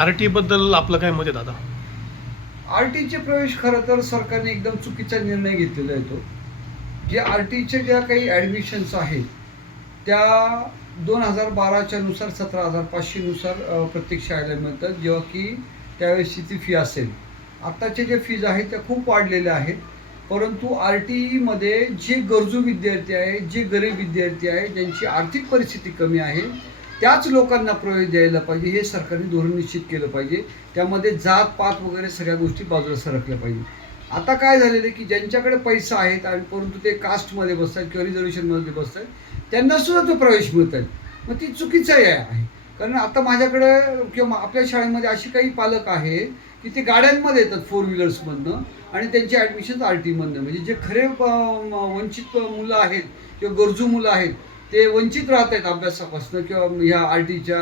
RT बद्दल आपलं काय मत आहे दादा? RTचे प्रवेश खरं तर सरकारने एकदम चुकीचा निर्णय घेतलेला आहे तो. जे RTच्या ज्या काही ॲडमिशन्स आहेत, त्या 2012च्या नुसार 17,500 नुसार प्रत्येक शाळेला मिळतात, जेव्हा की त्यावेळेसची ती फी असेल. आत्ताच्या ज्या फीज आहेत त्या खूप वाढलेल्या आहेत. परंतु RTमध्ये जे गरजू विद्यार्थी आहेत, जे गरीब विद्यार्थी आहेत, ज्यांची आर्थिक परिस्थिती कमी आहे, त्याच लोकांना प्रवेश द्यायला पाहिजे, हे सरकारने धोरण निश्चित केलं पाहिजे. त्यामध्ये जात-पात वगैरे सगळ्या गोष्टी बाजूला सरकल्या पाहिजे. आता काय झालेलं आहे की ज्यांच्याकडे पैसा आहेत आणि परंतु ते कास्टमध्ये बसतात किंवा रिझर्वेशनमध्ये बसतात, त्यांना सुद्धा तो प्रवेश मिळत आहे. मग ती चुकीचं आहे. कारण आता माझ्याकडं किंवा आपल्या शाळेमध्ये अशी काही पालक आहेत की ते गाड्यांमध्ये येतात फोर व्हीलर्समधनं आणि त्यांची ॲडमिशन RTमधनं. म्हणजे जे खरे वंचित मुलं आहेत किंवा गरजू मुलं आहेत, ते वंचित राहत आहेत अभ्यासापासून किंवा ह्या RTच्या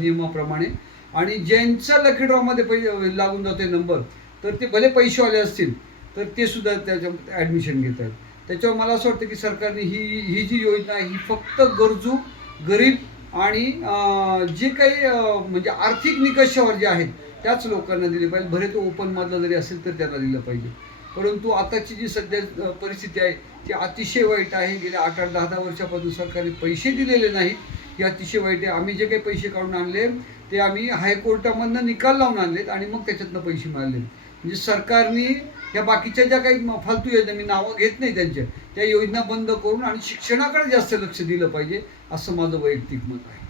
नियमाप्रमाणे. आणि ज्यांचा लकी ड्रॉमध्ये लागून जातो नंबर, तर ते भले पैसेवाले असतील तर ते सुद्धा त्याच्यामध्ये ॲडमिशन घेत आहेत. त्याच्यावर मला असं वाटतं की सरकारने ही जी योजना आहे ही फक्त गरजू, गरीब आणि जे काही म्हणजे आर्थिक निकषावर जे आहेत त्याच लोकांना दिले पाहिजे. भले तो ओपनमधला जरी असेल तर त्यांना दिलं पाहिजे. परंतु आताची जी सध्या परिस्थिती आहे ती अतिशय वाईट आहे. गेल्या 8-8, 10-10 वर्षापासून सरकारने पैसे दिलेले नाहीत, ही अतिशय वाईट आहे. आम्ही जे काही पैसे काढून आणले ते आम्ही हायकोर्टामधनं निकाल लावून आणलेत आणि मग त्याच्यातनं पैसे मिळाले. म्हणजे सरकारने ह्या बाकीच्या ज्या काही फालतू योजना, मी नावं घेत नाही त्यांच्या, त्या योजना बंद करून आणि शिक्षणाकडे जास्त लक्ष दिलं पाहिजे, असं माझं वैयक्तिक मत आहे.